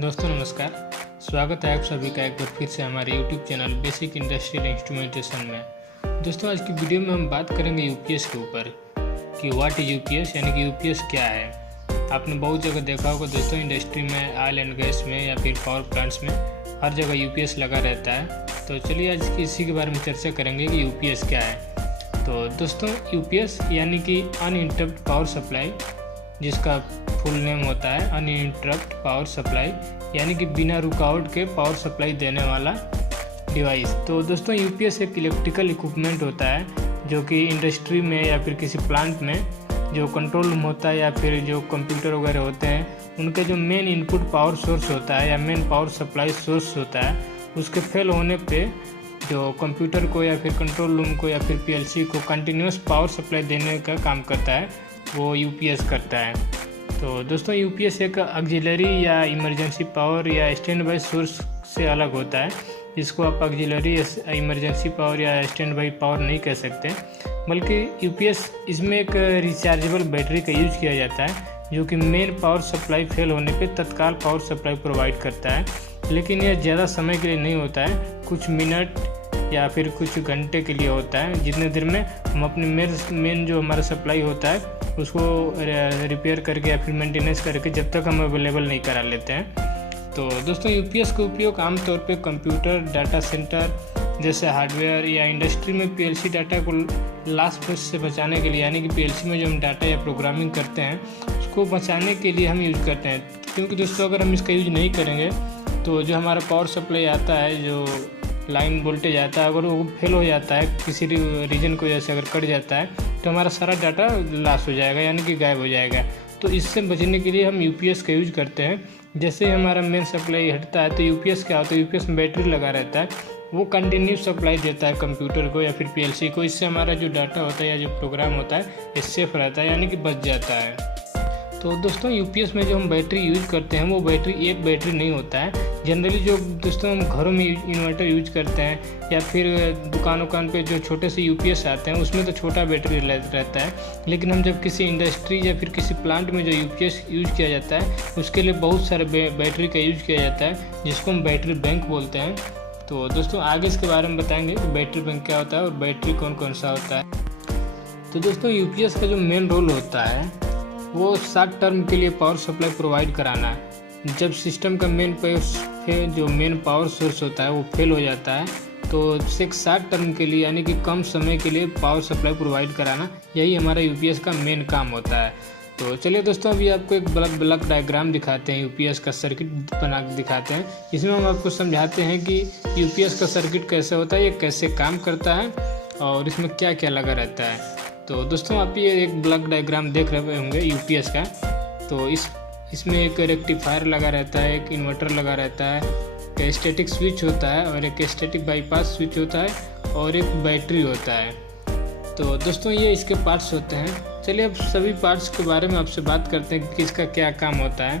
दोस्तों नमस्कार। स्वागत है आप सभी का एक बार फिर से हमारे YouTube channel basic industrial instrumentation में। दोस्तों आज की वीडियो में हम बात करेंगे यूपीएस के ऊपर कि व्हाट इज यूपीएस, यानी कि यूपीएस क्या है। आपने बहुत जगह देखा होगा दोस्तों, इंडस्ट्री में, ऑयल एंड गैस में या फिर पावर प्लांट्स में हर जगह यूपीएस लगा रहता है। तो चलिए आज इसी के बारे में चर्चा करेंगे कि यूपीएस क्या है। तो दोस्तों यूपीएस यानी कि अनइंटरप्ट पावर सप्लाई, जिसका फुल नेम होता है अनइंटरप्ट पावर सप्लाई, यानी कि बिना रुकावट के पावर सप्लाई देने वाला डिवाइस। तो दोस्तों यूपीएस एक इलेक्ट्रिकल इक्विपमेंट होता है जो कि इंडस्ट्री में या फिर किसी प्लांट में जो कंट्रोल रूम होता है या फिर जो कंप्यूटर वगैरह होते हैं, उनके जो मेन इनपुट पावर सोर्स होता है या मेन पावर सप्लाई सोर्स होता है, उसके फेल होने पे जो कंप्यूटर को या फिर कंट्रोल रूम को या फिर पीएलसी को कंटिन्यूस पावर सप्लाई देने का काम करता है, वो यूपीएस करता है। तो दोस्तों यूपीएस एक ऑक्सिलरी या इमरजेंसी पावर या स्टैंड बाई सोर्स से अलग होता है, जिसको आप ऑक्सिलरी इमरजेंसी पावर या स्टैंड बाई पावर नहीं कह सकते, बल्कि यूपीएस इसमें एक रिचार्जेबल बैटरी का यूज किया जाता है जो कि मेन पावर सप्लाई फेल होने पे तत्काल पावर सप्लाई प्रोवाइड करता है। लेकिन यह ज़्यादा समय के लिए नहीं होता है, कुछ मिनट या फिर कुछ घंटे के लिए होता है, जितने देर में हम अपने मेन जो हमारा सप्लाई होता है उसको रिपेयर करके या फिर मेंटेनेंस करके जब तक हम अवेलेबल नहीं करा लेते हैं। तो दोस्तों यूपीएस का उपयोग आमतौर पे कंप्यूटर, डाटा सेंटर जैसे हार्डवेयर या इंडस्ट्री में पीएलसी डाटा को लॉस से बचाने के लिए, यानी कि पीएलसी में जो हम डाटा या प्रोग्रामिंग करते हैं उसको बचाने के लिए हम यूज करते हैं। क्योंकि दोस्तों अगर हम इसका यूज नहीं करेंगे तो जो हमारा पावर सप्लाई आता है, जो लाइन वोल्टेज आता है, अगर वो फेल हो जाता है किसी रीजन को, जैसे अगर कट जाता है तो हमारा सारा डाटा लॉस हो जाएगा, यानी कि गायब हो जाएगा। तो इससे बचने के लिए हम यूपीएस का यूज करते हैं। जैसे ही हमारा मेन सप्लाई हटता है तो यूपीएस क्या होता है, यूपीएस में बैटरी लगा रहता है, वो कंटिन्यू सप्लाई देता है कंप्यूटर को या फिर पीएलसी को। इससे हमारा जो डाटा होता है या जो प्रोग्राम होता है ये सेफ रहता है, यानी कि बच जाता है। तो दोस्तों यूपीएस में जो हम बैटरी यूज करते हैं वो बैटरी एक बैटरी नहीं होता है। जनरली जो दोस्तों हम घरों में इन्वर्टर यूज करते हैं या फिर दुकान पे जो छोटे से यूपीएस आते हैं उसमें तो छोटा बैटरी रहता है, लेकिन हम जब किसी इंडस्ट्री या फिर किसी प्लांट में जो यूपीएस यूज किया जाता है उसके लिए बहुत सारे बैटरी का यूज किया जाता है, जिसको हम बैटरी बैंक बोलते हैं। तो दोस्तों आगे इसके बारे में बताएंगे कि बैटरी बैंक क्या होता है और बैटरी कौन कौन सा होता है। तो दोस्तों यूपीएस का जो मेन रोल होता है वो शॉर्ट टर्म के लिए पावर सप्लाई प्रोवाइड कराना है। जब सिस्टम का मेन पावर सोर्स होता है वो फेल हो जाता है तो एक शॉर्ट टर्म के लिए, यानी कि कम समय के लिए पावर सप्लाई प्रोवाइड कराना, यही हमारा यूपीएस का मेन काम होता है। तो चलिए दोस्तों अभी आपको एक ब्लॉक डायग्राम दिखाते हैं, यूपीएस का सर्किट बना के दिखाते हैं। इसमें हम आपको समझाते हैं कि यूपीएस का सर्किट कैसे होता है, ये कैसे काम करता है और इसमें क्या क्या लगा रहता है। तो दोस्तों आप ये एक ब्लॉक डायग्राम देख रहे होंगे यूपीएस का। तो इसमें एक रेक्टिफायर लगा रहता है, एक इन्वर्टर लगा रहता है, एक स्टैटिक स्विच होता है और एक स्टैटिक बाईपास स्विच होता है और एक बैटरी होता है। तो दोस्तों ये इसके पार्ट्स होते हैं। चलिए अब सभी पार्ट्स के बारे में आपसे बात करते हैं कि किसका क्या काम होता है।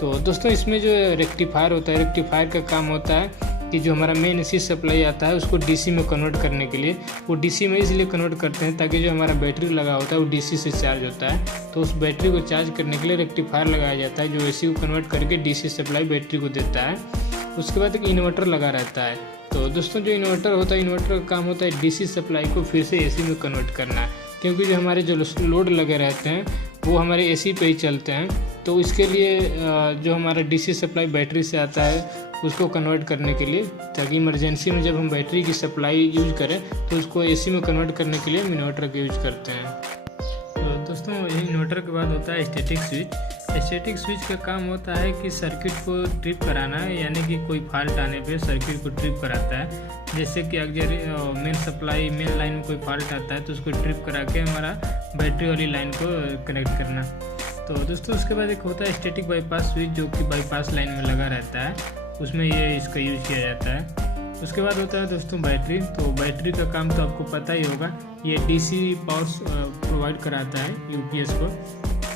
तो दोस्तों इसमें जो रेक्टिफायर होता है, रेक्टिफायर का काम होता है कि जो हमारा मेन एसी सप्लाई आता है उसको डीसी में कन्वर्ट करने के लिए, वो डीसी में इसलिए कन्वर्ट करते हैं ताकि जो हमारा बैटरी लगा होता है वो डीसी से चार्ज होता है। तो उस बैटरी को चार्ज करने के लिए रेक्टिफायर लगाया जाता है जो एसी को कन्वर्ट करके डीसी सप्लाई बैटरी को देता है। उसके बाद एक इन्वर्टर लगा रहता है। तो दोस्तों जो इन्वर्टर होता है, इन्वर्टर का काम होता है डीसी सप्लाई को फिर से एसी में कन्वर्ट करना, क्योंकि जो हमारे जो लोड लगे रहते हैं वो हमारे एसी पे ही चलते हैं। तो इसके लिए जो हमारा डीसी सप्लाई बैटरी से आता है उसको कन्वर्ट करने के लिए, ताकि इमरजेंसी में जब हम बैटरी की सप्लाई यूज करें तो उसको एसी में कन्वर्ट करने के लिए हम इन्वर्टर का यूज करते हैं। तो दोस्तों यही इन्वर्टर के बाद होता है स्टैटिक स्विच। स्टैटिक स्विच का काम होता है कि सर्किट को ट्रिप कराना है, यानी कि कोई फॉल्ट आने पे सर्किट को ट्रिप कराता है। जैसे कि अगर मेन लाइन में कोई फॉल्ट आता है तो उसको ट्रिप करा के हमारा बैटरी वाली लाइन को कनेक्ट करना। तो दोस्तों उसके बाद एक होता है स्टैटिक बाईपास स्विच, जो कि बाईपास लाइन में लगा रहता है, उसमें ये इसका यूज किया जाता है। उसके बाद होता है दोस्तों बैटरी। तो बैटरी का काम तो आपको पता ही होगा, ये डीसी पावर प्रोवाइड कराता है यूपीएस को,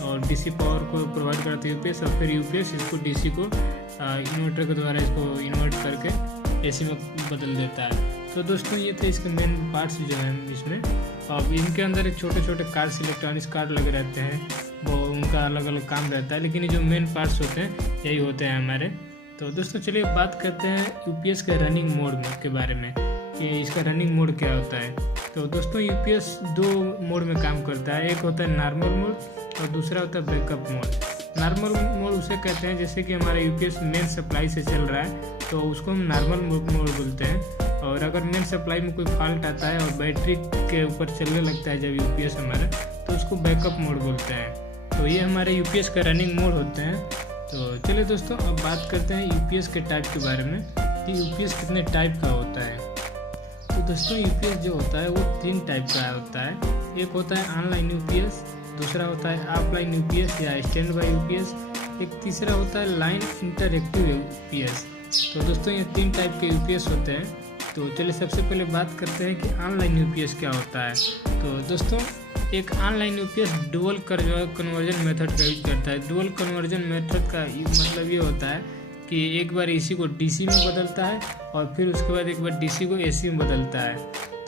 और डीसी पावर को प्रोवाइड कराता है यूपीएस, और फिर यूपीएस इसको डीसी को इन्वर्टर के द्वारा इसको इन्वर्ट करके एसी में बदल देता है। तो दोस्तों ये थे इसके मेन पार्ट्स जो हैं इसमें। अब इनके अंदर एक छोटे छोटे कार्ड्स, इलेक्ट्रॉनिक्स कार्ड लगे रहते हैं, वो उनका अलग अलग काम रहता है, लेकिन ये जो मेन पार्ट्स होते हैं यही होते हैं हमारे। तो दोस्तों चलिए बात करते हैं यूपीएस के रनिंग मोड के बारे में कि इसका रनिंग मोड क्या होता है। तो दोस्तों यूपीएस दो मोड में काम करता है, एक होता है नॉर्मल मोड और दूसरा होता है बैकअप मोड। नॉर्मल मोड उसे कहते हैं जैसे कि हमारा यूपीएस मेन सप्लाई से चल रहा है तो उसको हम नॉर्मल मोड बोलते हैं, और अगर मेन सप्लाई में कोई फॉल्ट आता है और बैटरी के ऊपर चलने लगता है जब यूपीएस हमारा, तो उसको बैकअप मोड बोलते हैं। तो ये हमारे यूपीएस का रनिंग मोड होते हैं। तो चलिए दोस्तों अब बात करते हैं यूपीएस के टाइप के बारे में कि यूपीएस कितने टाइप का होता है। तो दोस्तों यूपीएस जो होता है वो 3 टाइप का होता है। एक होता है ऑनलाइन यूपीएस, दूसरा होता है ऑफलाइन यूपीएस या स्टैंड बाई यूपीएस, एक तीसरा होता है लाइन इंटरएक्टिव यूपीएस। तो दोस्तों ये 3 टाइप के यूपीएस होते हैं। तो चलिए सबसे पहले बात करते हैं कि ऑनलाइन यूपीएस क्या होता है। तो दोस्तों एक online UPS dual conversion method का यूज करता है। डुअल कन्वर्जन मेथड का मतलब ये होता है कि एक बार एसी को डीसी में बदलता है और फिर उसके बाद एक बार डीसी को एसी में बदलता है।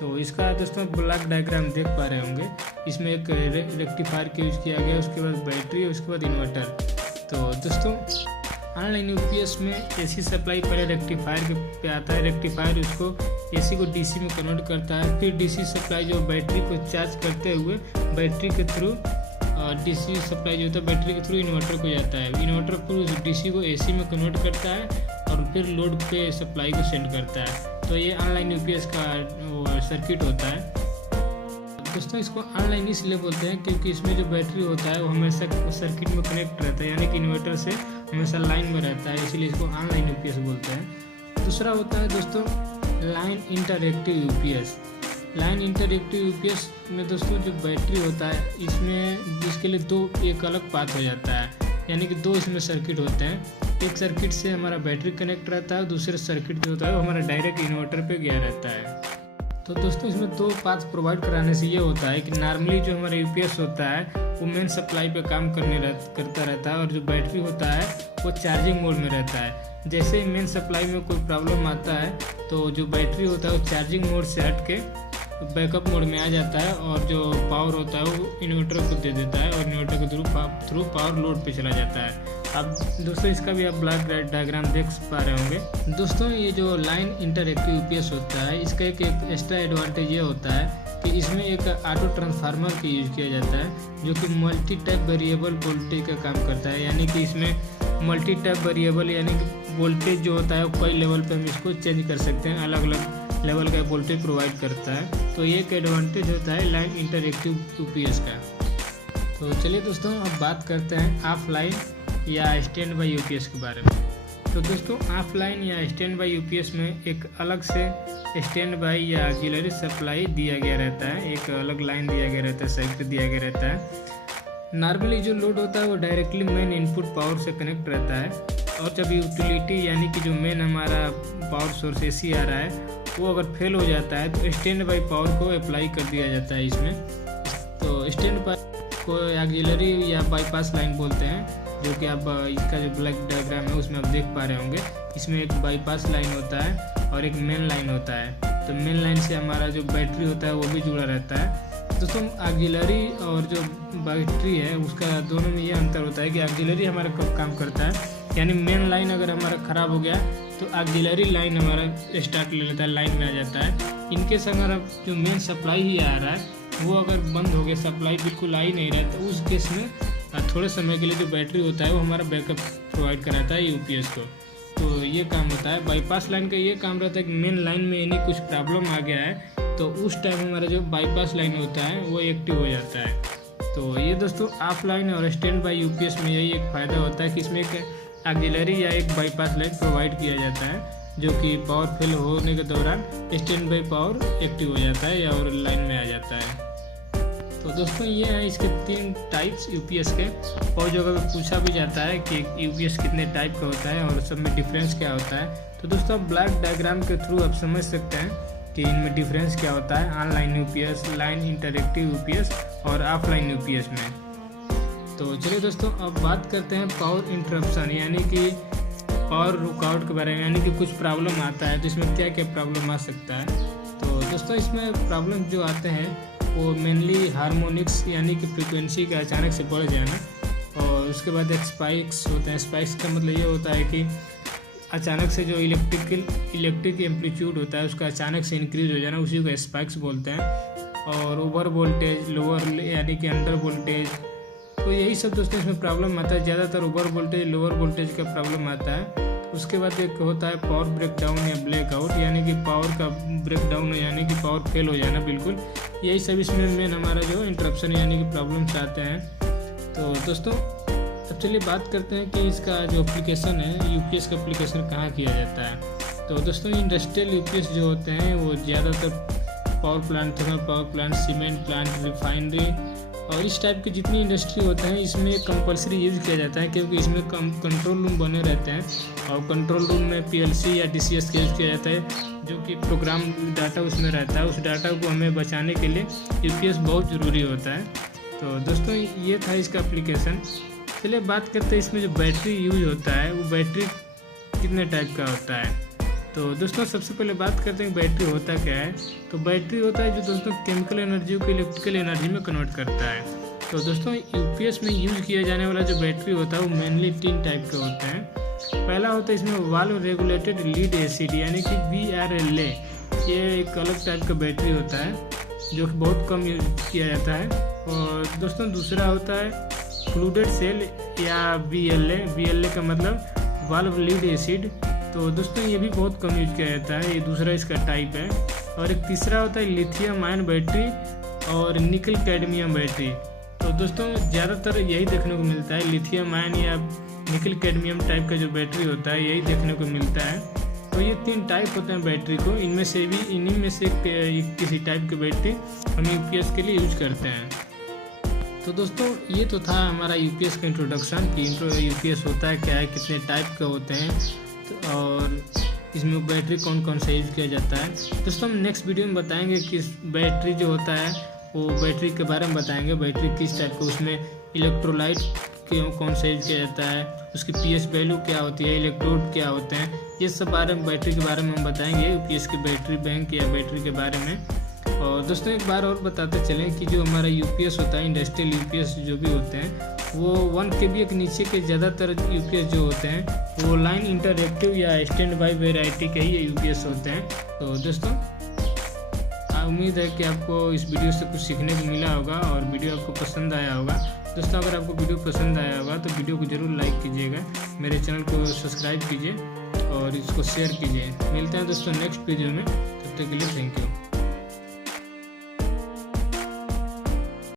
तो इसका दोस्तों ब्लॉक डायग्राम देख पा रहे होंगे, इसमें एक रेक्टिफायर का यूज किया गया, उसके बाद बैटरी, उसके बाद इन्वर्टर। तो दोस्तों ऑनलाइन यूपीएस में एसी सप्लाई पहले रेक्टिफायर पे आता है, रेक्टिफायर उसको एसी को डीसी में कन्वर्ट करता है, फिर डीसी सप्लाई जो बैटरी को चार्ज करते हुए बैटरी के थ्रू डीसी सप्लाई जो होता है बैटरी के थ्रू इन्वर्टर को जाता है, इन्वर्टर फिर उस डीसी को एसी में कन्वर्ट करता है और फिर लोड पे सप्लाई को सेंड करता है। तो ये ऑनलाइन यूपीएस का सर्किट होता है। दोस्तों इसको ऑनलाइन इसलिए बोलते हैं क्योंकि इसमें जो बैटरी होता है वो हमेशा सर्किट में कनेक्ट रहता है, यानी कि इन्वर्टर से हमेशा लाइन में रहता है, इसलिए इसको ऑनलाइन यूपीएस बोलते हैं। दूसरा होता है दोस्तों line interactive UPS. Line interactive UPS में दोस्तों जो बैटरी होता है इसमें इसके लिए एक अलग पाथ हो जाता है, यानी कि 2 इसमें सर्किट होते हैं। एक सर्किट से हमारा बैटरी कनेक्ट रहता है, दूसरे सर्किट जो होता है वो हमारा डायरेक्ट इन्वर्टर पे गया रहता है। तो दोस्तों इसमें 2 पाथ प्रोवाइड कराने से ये होता है कि नॉर्मली जो हमारा यूपीएस होता है वो मेन सप्लाई पे काम करता रहता है और जो बैटरी होता है वो चार्जिंग मोड में रहता है। जैसे ही मेन सप्लाई में कोई प्रॉब्लम आता है तो जो बैटरी होता है वो चार्जिंग मोड से हट के बैकअप मोड में आ जाता है और जो पावर होता है वो इन्वर्टर को दे देता है और इन्वर्टर के थ्रू पावर लोड पे चला जाता है। अब दोस्तों इसका भी आप ब्लॉक डायग्राम देख पा रहे होंगे। दोस्तों ये जो लाइन इंटरएक्टिव यूपीएस होता है इसका एक एक्स्ट्रा एडवांटेज ये होता है कि इसमें एक ऑटो ट्रांसफार्मर का यूज किया जाता है जो कि मल्टी टैप वेरिएबल वोल्टेज का काम करता है, यानी कि इसमें मल्टी टैप वेरिएबल यानी कि वोल्टेज जो होता है कई लेवल पे हम इसको चेंज कर सकते हैं, अलग अलग लेवल का वोल्टेज प्रोवाइड करता है। तो ये एक एडवांटेज होता है लाइन इंटरएक्टिव यूपीएस का। तो चलिए दोस्तों अब बात करते हैं ऑफलाइन या स्टैंड बाई यूपीएस के बारे में। तो दोस्तों ऑफलाइन या स्टैंड बाई यूपीएस में एक अलग से स्टैंड बाई या ऑक्सिलरी सप्लाई दिया गया रहता है, एक अलग लाइन दिया गया रहता है, सर्किट दिया गया रहता है। नॉर्मली जो लोड होता है वो डायरेक्टली मेन इनपुट पावर से कनेक्ट रहता है, और जब यूटिलिटी यानी कि जो मेन हमारा पावर सोर्स एसी आ रहा है वो अगर फेल हो जाता है तो स्टैंड बाई पावर को अप्लाई कर दिया जाता है इसमें। तो स्टैंड बाई को ऑक्सिलरी या बाईपास लाइन बोलते हैं, जो कि आप इसका जो ब्लॉक डायग्राम है उसमें आप देख पा रहे होंगे। इसमें एक बाईपास लाइन होता है और एक मेन लाइन होता है। तो मेन लाइन से हमारा जो बैटरी होता है वो भी जुड़ा रहता है। दोस्तों ऑक्सिलरी और जो बैटरी है उसका दोनों में ये अंतर होता है कि ऑक्सिलरी हमारा कब काम करता है, यानी मेन लाइन अगर हमारा ख़राब हो गया तो ऑक्सिलरी लाइन हमारा स्टार्ट ले लेता है, लाइन में आ जाता है। इनके संग अगर जो मेन सप्लाई ही आ रहा है वो अगर बंद हो गया, सप्लाई बिल्कुल आ ही नहीं रहा, तो उस केस में थोड़े समय के लिए जो बैटरी होता है वो हमारा बैकअप प्रोवाइड कराता है यूपीएस को। तो ये काम होता है। बाईपास लाइन का ये काम रहता है कि मेन लाइन में यानी कुछ प्रॉब्लम आ गया है तो उस टाइम हमारा जो बाईपास लाइन होता है वो एक्टिव हो जाता है। तो ये दोस्तों ऑफलाइन और स्टैंड बाई यूपीएस में यही एक फ़ायदा होता है कि इसमें एक ऑक्सिलरी या एक बाईपास लाइन प्रोवाइड किया जाता है जो कि पावर फेल होने के दौरान स्टैंड बाई पावर एक्टिव हो जाता है या और लाइन में आ जाता है। तो दोस्तों ये हैं इसके 3 टाइप्स यूपीएस के। और जो अगर पूछा भी जाता है कि यूपीएस कितने टाइप का होता है और सब में डिफरेंस क्या होता है, तो दोस्तों ब्लॉक डायग्राम के थ्रू आप समझ सकते हैं कि इनमें डिफरेंस क्या होता है online UPS, line interactive UPS और ऑफलाइन यूपीएस में। तो चलिए दोस्तों अब बात करते हैं पावर इंटरप्शन यानी कि पावर रुकावट के बारे में, यानी कि कुछ प्रॉब्लम आता है तो इसमें क्या क्या प्रॉब्लम आ सकता है। तो दोस्तों इसमें प्रॉब्लम जो आते हैं वो मेनली हार्मोनिक्स यानी कि फ्रीक्वेंसी का अचानक से बढ़ जाना, और उसके बाद एक स्पाइक्स होते हैं। स्पाइक्स का मतलब ये होता है कि अचानक से जो इलेक्ट्रिक एम्पलीट्यूड होता है उसका अचानक से इंक्रीज हो जाना, उसी को स्पाइक्स बोलते हैं। और ओवर वोल्टेज, लोअर यानी कि अंडर वोल्टेज, तो यही सब दोस्तों इसमें प्रॉब्लम आता है। ज़्यादातर ओवर वोल्टेज, लोअर वोल्टेज का प्रॉब्लम आता है। उसके बाद एक होता है पावर ब्रेकडाउन या ब्लैकआउट, यानी कि पावर का ब्रेकडाउन यानी कि पावर फेल हो जाना बिल्कुल। यही सब इसमें मेन हमारा जो इंटरप्शन यानी कि प्रॉब्लम्स आते हैं। तो दोस्तों अब चलिए बात करते हैं कि इसका जो एप्लीकेशन है, यूपीएस का एप्लीकेशन कहाँ किया जाता है। तो दोस्तों इंडस्ट्रियल यूपीएस जो होते हैं वो ज़्यादातर power plant, thermal power plant, cement plant, refinery और इस टाइप के जितनी इंडस्ट्री होते हैं इसमें कंपलसरी यूज़ किया जाता है, क्योंकि इसमें कंट्रोल रूम बने रहते हैं और कंट्रोल रूम में पीएलसी या डीसीएस का यूज़ किया जाता है, जो कि प्रोग्राम डाटा उसमें रहता है। उस डाटा को हमें बचाने के लिए यूपीएस बहुत ज़रूरी होता है। तो दोस्तों ये था इसका एप्लीकेशन। चलिए बात करते हैं इसमें जो बैटरी यूज होता है वो बैटरी कितने टाइप का होता है। तो दोस्तों सबसे पहले बात करते हैं बैटरी होता क्या है। तो बैटरी होता है जो दोस्तों केमिकल एनर्जी को इलेक्ट्रिकल एनर्जी में कन्वर्ट करता है। तो दोस्तों यूपीएस में यूज़ किया जाने वाला जो बैटरी होता है वो मेनली 3 टाइप के होते हैं। पहला होता है इसमें वाल्व रेगुलेटेड लीड एसिड यानी कि VRLA, ये एक अलग टाइप का बैटरी होता है जो कि बहुत कम यूज किया जाता है। और दोस्तों दूसरा होता है फ्लूइड सेल या VLA का मतलब वाल्व लीड एसिड। तो दोस्तों ये भी बहुत कम यूज किया जाता है, ये दूसरा इसका टाइप है। और एक तीसरा होता है लिथियम आयन बैटरी और निकल कैडमियम बैटरी। तो दोस्तों ज़्यादातर यही देखने को मिलता है, लिथियम आयन या निकल कैडमियम टाइप का जो बैटरी होता है यही देखने को मिलता है। तो ये 3 टाइप होते हैं बैटरी को, इन्हीं में से किसी टाइप की बैटरी हम यूपीएस के लिए यूज करते हैं। तो दोस्तों ये तो था हमारा यूपीएस का इंट्रोडक्शन कि यूपीएस होता है क्या है, कितने टाइप के होते हैं और इसमें बैटरी कौन कौन सा यूज किया जाता है। दोस्तों हम नेक्स्ट वीडियो में बताएंगे कि बैटरी जो होता है वो बैटरी के बारे में बताएंगे, बैटरी किस टाइप का, उसमें इलेक्ट्रोलाइट कौन सा यूज किया जाता है, उसकी पीएच वैल्यू क्या होती है, इलेक्ट्रोड क्या होते हैं, ये सब बारे में बैटरी के बारे में हम बताएंगे, यूपीएस की बैटरी बैंक या बैटरी के बारे में। और दोस्तों एक बार और बताते चलें कि जो हमारा यूपीएस होता है, इंडस्ट्रियल यूपीएस जो भी होते हैं वो 1 kVA के नीचे के ज़्यादातर यूपीएस जो होते हैं वो लाइन इंटरएक्टिव या स्टैंड बाई वैरायटी के ही यूपीएस होते हैं। तो दोस्तों उम्मीद है कि आपको इस वीडियो से कुछ सीखने को मिला होगा और वीडियो आपको पसंद आया होगा। दोस्तों अगर आपको वीडियो पसंद आया होगा तो वीडियो को ज़रूर लाइक कीजिएगा, मेरे चैनल को सब्सक्राइब कीजिए और इसको शेयर कीजिए। मिलते हैं दोस्तों नेक्स्ट वीडियो में, तब तक के लिए थैंक यू।